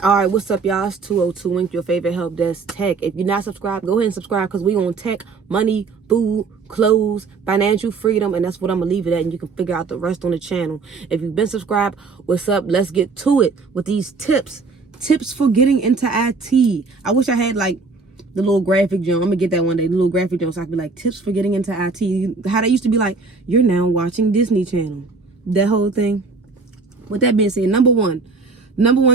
All right, what's up, y'all? It's 202 Wink, your favorite help desk tech. If you're not subscribed, go ahead and subscribe because we on tech, money, food, clothes, financial freedom, and that's what I'm gonna leave it at. And you can figure out the rest on the channel. If you've been subscribed, what's up? Let's get to it with these tips. Tips for getting into IT. I wish I had like the little graphic jump. I'm gonna get that one day. The little graphic jump, so I can be like tips for getting into IT. How they used to be like, you're now watching Disney Channel. That whole thing. With that being said, number one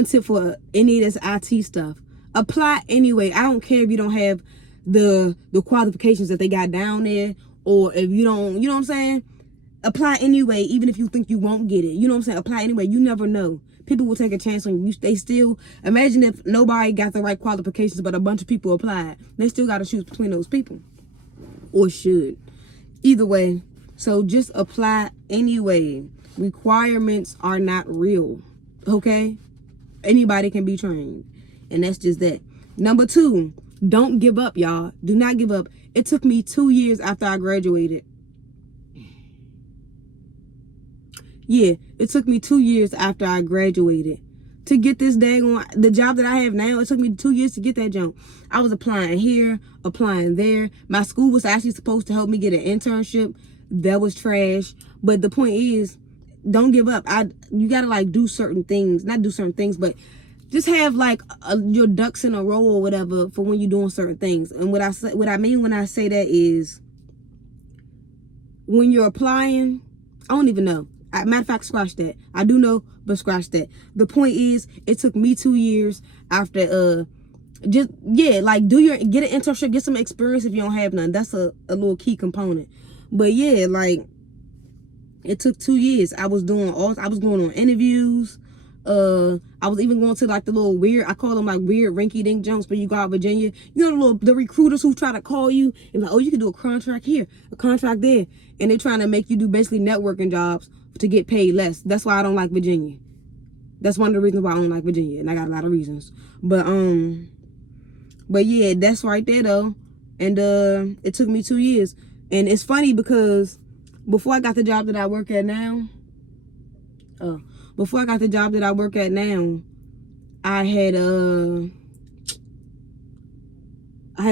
tip for any of this IT stuff, apply anyway. I don't care if you don't have the qualifications that they got down there, or if you don't, you know what I'm saying? Apply anyway, even if you think you won't get it. You know what I'm saying? Apply anyway. You never know. People will take a chance on you. They still, imagine if nobody got the right qualifications, but a bunch of people applied. They still got to choose between those people. Or should. Either way. So just apply anyway. Requirements are not real. Okay? Anybody can be trained. And that's just that. Number two, don't give up, y'all. Do not give up. It took me 2 years after I graduated. Yeah, it took me 2 years after I graduated to get this the job that I have now. It took me 2 years to get that jump. I was applying here, applying there. My school was actually supposed to help me get an internship. That was trash. But the point is, don't give up. You gotta like do certain things, not do certain things, but just have like your ducks in a row or whatever for when you're doing certain things. And what I mean when I say that is, when you're applying, I don't even know. Matter of fact, scratch that. I do know, but scratch that. The point is, it took me 2 years after get an internship, get some experience if you don't have none. That's a little key component. But yeah, like, it took 2 years. I was going on interviews. I was even going to like the little weird, I call them like weird rinky dink jumps, but you go out Virginia. You know the recruiters who try to call you and like, oh, you can do a contract here, a contract there. And they're trying to make you do basically networking jobs to get paid less. That's why I don't like Virginia. That's one of the reasons why I don't like Virginia. And I got a lot of reasons. But yeah, that's right there though. And it took me 2 years. And it's funny because before I got the job that I work at now, I had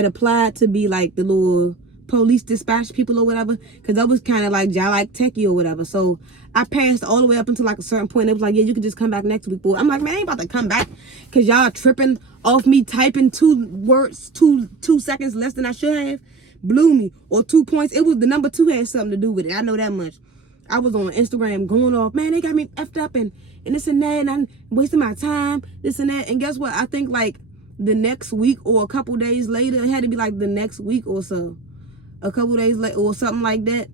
applied to be like the little police dispatch people or whatever, because I was kind of like techie or whatever. So I passed all the way up until like a certain point. It was like, yeah, you can just come back next week. Boy, I'm like, man, I ain't about to come back because y'all tripping off me typing 2 words 2 seconds less than I should have. Blew me. Or 2 points. It was the number 2 had something to do with it. I know that much. I was on Instagram going off, man, they got me effed up and this and that, and I'm wasting my time, this and that. And guess what? I think like the next week or a couple days later, it had to be like the next week or so, a couple days later or something like that,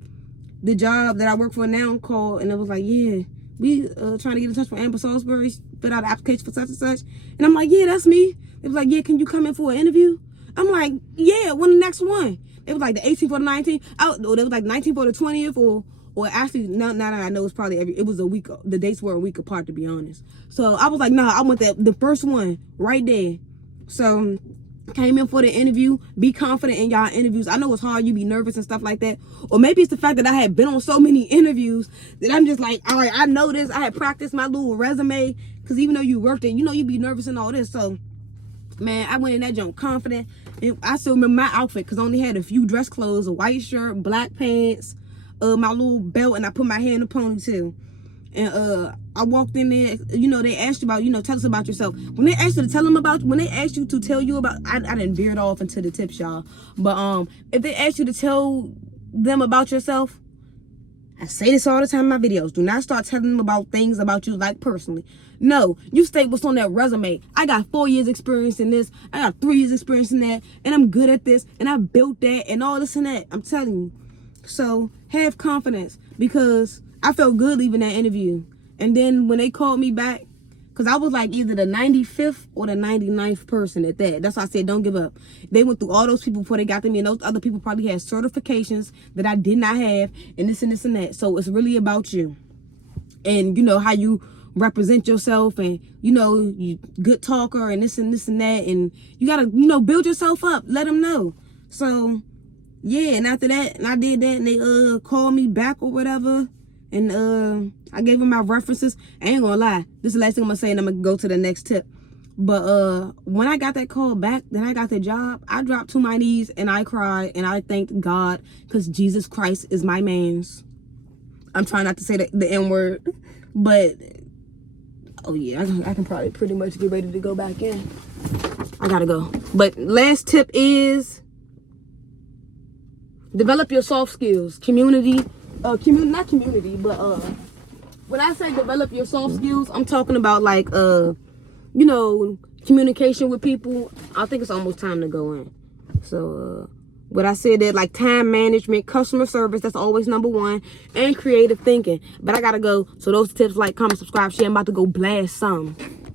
the job that I work for now called, and it was like, yeah, we trying to get in touch with Amber Salisbury, fit out an application for such and such. And I'm like, yeah, that's me. It was like, yeah, can you come in for an interview? I'm like, yeah, when the next one? It was like the 18th or the 19th. It was like 19th or the 20th or actually, now that I know, it was a week. The dates were a week apart, to be honest. So I was like, nah, I want the first one right there. So came in for the interview. Be confident in y'all interviews. I know it's hard. You be nervous and stuff like that. Or maybe it's the fact that I had been on so many interviews that I'm just like, all right, I know this. I had practiced my little resume. Because even though you worked it, you know you be nervous and all this. So, man, I went in that jump confident. And I still remember my outfit because I only had a few dress clothes, a white shirt, black pants, my little belt, and I put my hair in a ponytail. And I walked in there, you know, they asked you about, you know, tell us about yourself. When they asked you to tell you about, I didn't veer it off into the tips, y'all. But if they asked you to tell them about yourself, I say this all the time in my videos. Do not start telling them about things about you like personally. No, you state what's on that resume. I got 4 years experience in this. I got 3 years experience in that. And I'm good at this. And I built that and all this and that. I'm telling you. So have confidence, because I felt good leaving that interview. And then when they called me back, because I was like either the 95th or the 99th person at that. That's why I said don't give up. They went through all those people before they got to me. And those other people probably had certifications that I did not have. And this and this and that. So it's really about you. And you know how you represent yourself. And you know, you good talker and this and that. And you got to, you know, build yourself up. Let them know. So yeah, and after that, and I did that, and they called me back or whatever, and I gave them my references. I ain't gonna lie, this is the last thing I'm gonna say, and I'm gonna go to the next tip. But when I got that call back, then I got the job, I dropped to my knees and I cried and I thanked God because Jesus Christ is my man's. I'm trying not to say the N word, but oh yeah, I can probably pretty much get ready to go back in. I gotta go. But last tip is develop your soft skills. Not community, but when I say develop your soft skills, I'm talking about like communication with people. I think it's almost time to go in. So but I said that like time management, customer service, that's always number one, and creative thinking. But I gotta go. So those tips, like, comment, subscribe, share. I'm about to go blast some.